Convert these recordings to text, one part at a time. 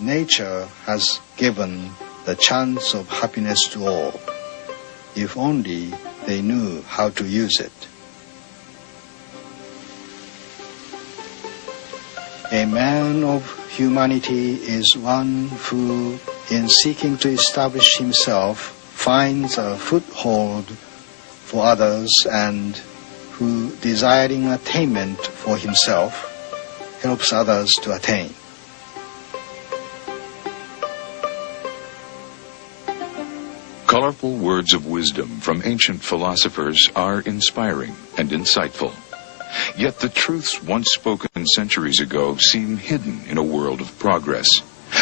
nature has given the chance of happiness to all, if only they knew how to use it. A man of humanity is one who, in seeking to establish himself, finds a foothold for others, and who, desiring attainment for himself, helps others to attain. Colorful words of wisdom from ancient philosophers are inspiring and insightful. Yet the truths once spoken centuries ago seem hidden in a world of progress,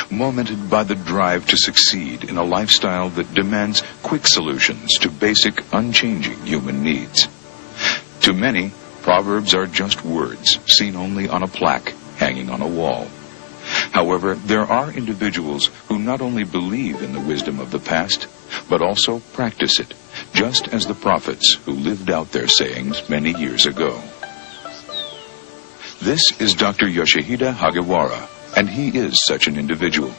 momented by the drive to succeed in a lifestyle that demands quick solutions to basic, unchanging human needs. To many, proverbs are just words seen only on a plaque hanging on a wall. However, there are individuals who not only believe in the wisdom of the past, but also practice it, just as the prophets who lived out their sayings many years ago. This is Dr. Yoshihide Hagiwara, and he is such an individual.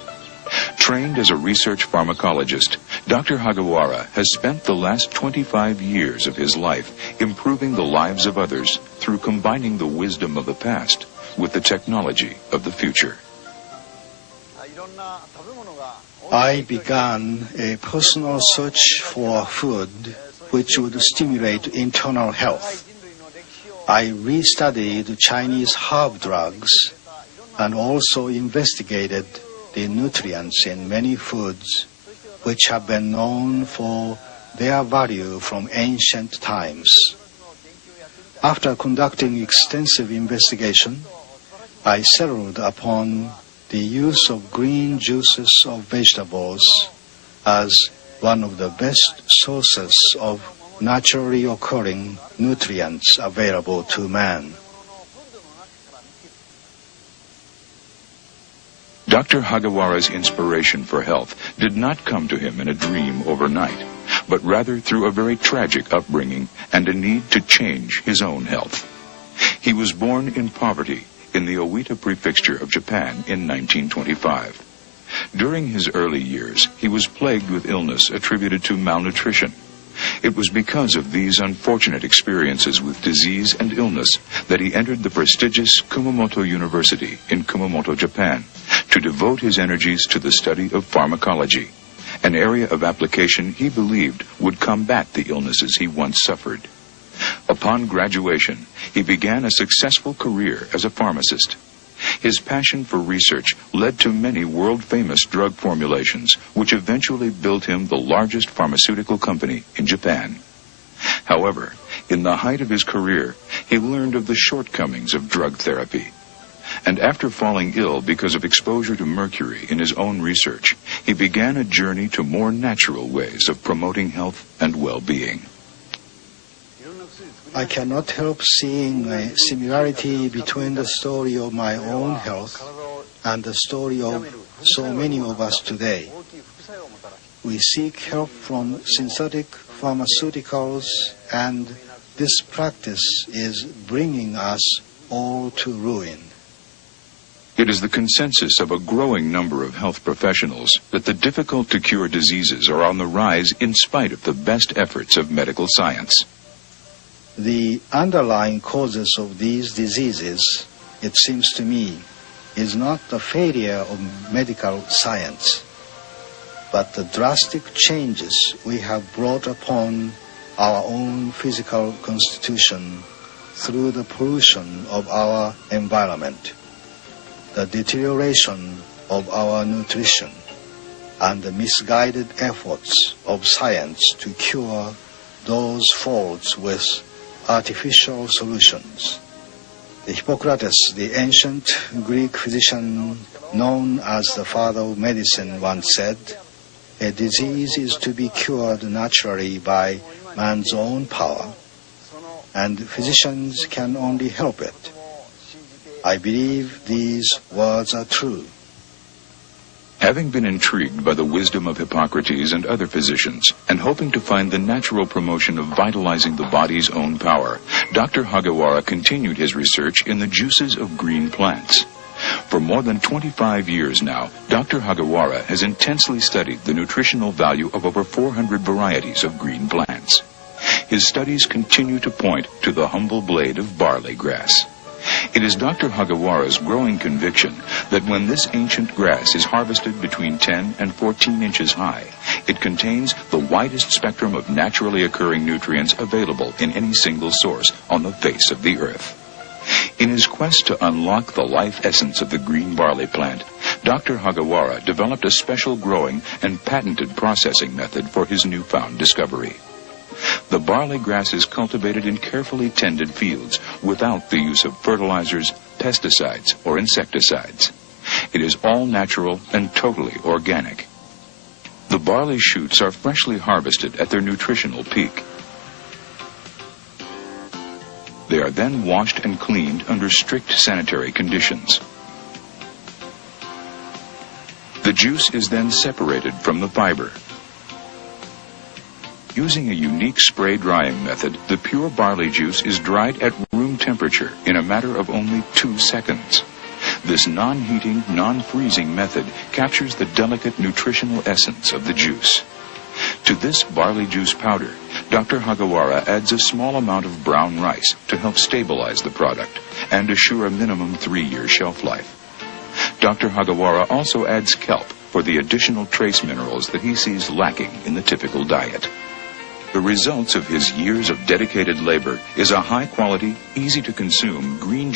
Trained as a research pharmacologist, Dr. Hagiwara has spent the last 25 years of his life improving the lives of others through combining the wisdom of the past with the technology of the future. I began a personal search for food which would stimulate internal health. I restudied Chinese herb drugs and also investigated the nutrients in many foods which have been known for their value from ancient times. After conducting extensive investigation, I settled upon the use of green juices of vegetables as one of the best sources of naturally occurring nutrients available to man. Dr. Hagiwara's inspiration for health did not come to him in a dream overnight, but rather through a very tragic upbringing and a need to change his own health. He was born in poverty in the Owita prefecture of Japan in 1925. During his early years, he was plagued with illness attributed to malnutrition. It was because of these unfortunate experiences with disease and illness that he entered the prestigious Kumamoto University in Kumamoto, Japan, to devote his energies to the study of pharmacology, an area of application he believed would combat the illnesses he once suffered. Upon graduation, he began a successful career as a pharmacist. His passion for research led to many world-famous drug formulations, which eventually built him the largest pharmaceutical company in Japan. However, in the height of his career, he learned of the shortcomings of drug therapy. And after falling ill because of exposure to mercury in his own research, he began a journey to more natural ways of promoting health and well-being. I cannot help seeing a similarity between the story of my own health and the story of so many of us today. We seek help from synthetic pharmaceuticals, and this practice is bringing us all to ruin. It is the consensus of a growing number of health professionals that the difficult-to-cure diseases are on the rise in spite of the best efforts of medical science. The underlying causes of these diseases, it seems to me, is not the failure of medical science, but the drastic changes we have brought upon our own physical constitution through the pollution of our environment, the deterioration of our nutrition, and the misguided efforts of science to cure those faults with artificial solutions. The Hippocrates, the ancient Greek physician known as the father of medicine, once said, "A disease is to be cured naturally by man's own power, and physicians can only help it." I believe these words are true. Having been intrigued by the wisdom of Hippocrates and other physicians, and hoping to find the natural promotion of vitalizing the body's own power, Dr. Hagiwara continued his research in the juices of green plants. For more than 25 years now, Dr. Hagiwara has intensely studied the nutritional value of over 400 varieties of green plants. His studies continue to point to the humble blade of barley grass. It is Dr. Hagiwara's growing conviction that when this ancient grass is harvested between 10 and 14 inches high, it contains the widest spectrum of naturally occurring nutrients available in any single source on the face of the earth. In his quest to unlock the life essence of the green barley plant, Dr. Hagiwara developed a special growing and patented processing method for his newfound discovery. The barley grass is cultivated in carefully tended fields without the use of fertilizers, pesticides, or insecticides. It is all natural and totally organic. The barley shoots are freshly harvested at their nutritional peak. They are then washed and cleaned under strict sanitary conditions. The juice is then separated from the fiber. Using a unique spray drying method, the pure barley juice is dried at room temperature in a matter of only 2 seconds. This non-heating, non-freezing method captures the delicate nutritional essence of the juice. To this barley juice powder, Dr. Hagiwara adds a small amount of brown rice to help stabilize the product and assure a minimum 3-year shelf life. Dr. Hagiwara also adds kelp for the additional trace minerals that he sees lacking in the typical diet. The results of his years of dedicated labor is a high-quality, easy-to-consume green